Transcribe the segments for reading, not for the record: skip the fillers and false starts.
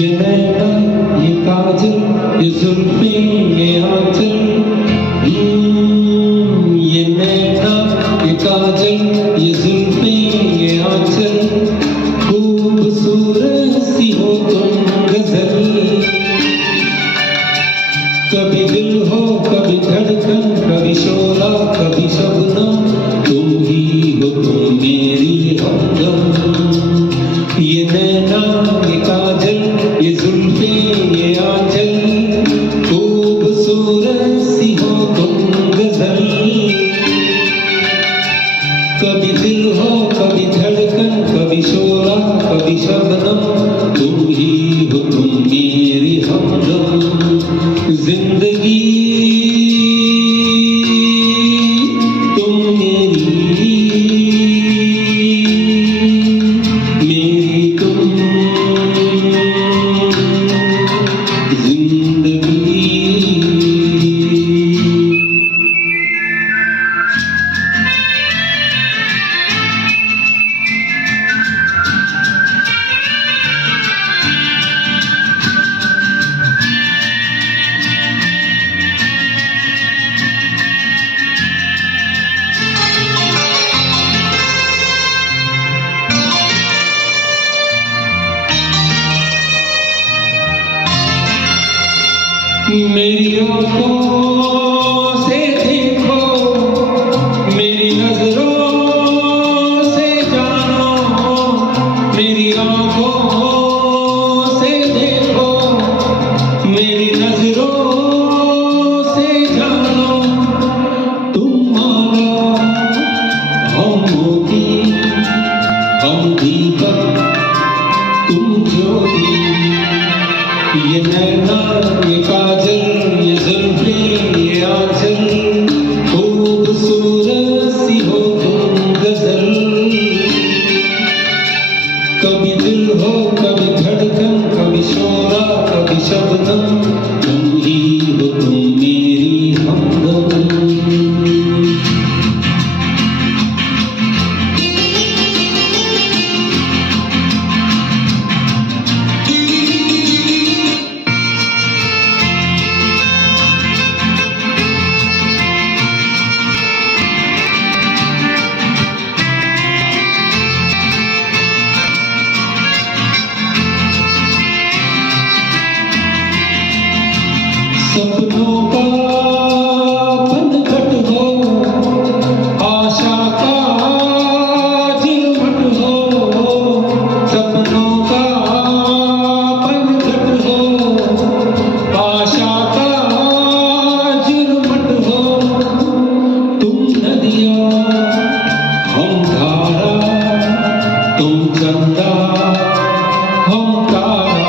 ये नैना ये काजल ये जुल्फें ये आंचल, ये नैना ये काजल ये जुल्फें ये आंचल, खूबसूरत सी हो तुम गजल। कभी दिल हो कभी धड़कन कभी शोला कभी शबनम, तुम ही हो तुम मेरी हमदम। ये नैना ये काजल ये जुल्फें ये आंचल, खूबसूरत सी हो तुम गजल। कभी दिल हो कभी धड़कन कभी शोला कभी शबनम, तुम ही हो तुम मेरी हमदम। जिंदगी तुम मेरी तुम जिंदगी। मेरी आँखों से देखो मेरी नजरों से जानो, मेरी आँखों से देखो मेरी नजरों से जानो। तुम माला हम मोती हम दीपक तुम ज्योति। ये नैना ये काजल ये जुल्फें ये आंचल, खूबसूरत सी हो तुम गजल। कभी दिल हो कभी धड़कन कभी शोरा कभी शबनम, तुम ही हो तुम मेरी हमदम। सपनों का पनघट हो आशा का झिलमट हो, सपनों का पनघट हो आशा का झिलमट हो। तुम नदियाँ हम धारा तुम चंदा हम तारा।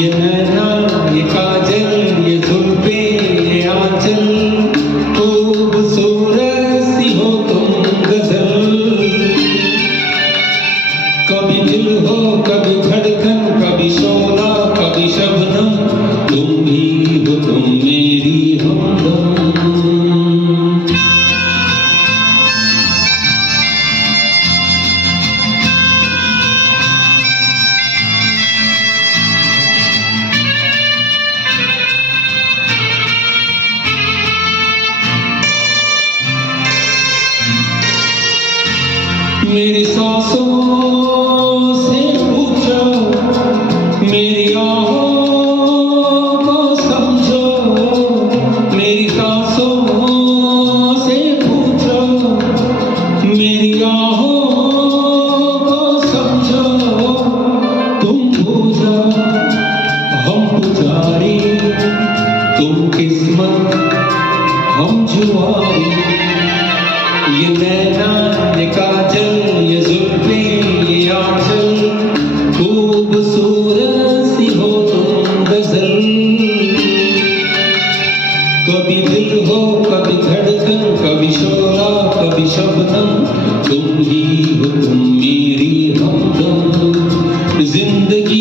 ये नैना ये काजल ये जुल्फें ये आंचल, खूबसूरत सी हो तुम गजल। कभी दिल हो कभी धड़कन कभी शोला कभी शबनम, तुम ही हो तुम मेरी हमदम। मेरी सांसों से पूछो मेरी आँखों को समझो, मेरी सांसों से पूछो मेरी आँखों को समझो। तुम पूजा हम पुजारी तुम किस्मत हम जुआरी। ये नैना ये काजल ये जुल्फें ये आंचल, खूबसूरत सी हो तुम गजल। कभी दिल हो कभी धड़कन कभी शोला कभी शबनम, तुम ही हो तुम मेरी हमदम। जिंदगी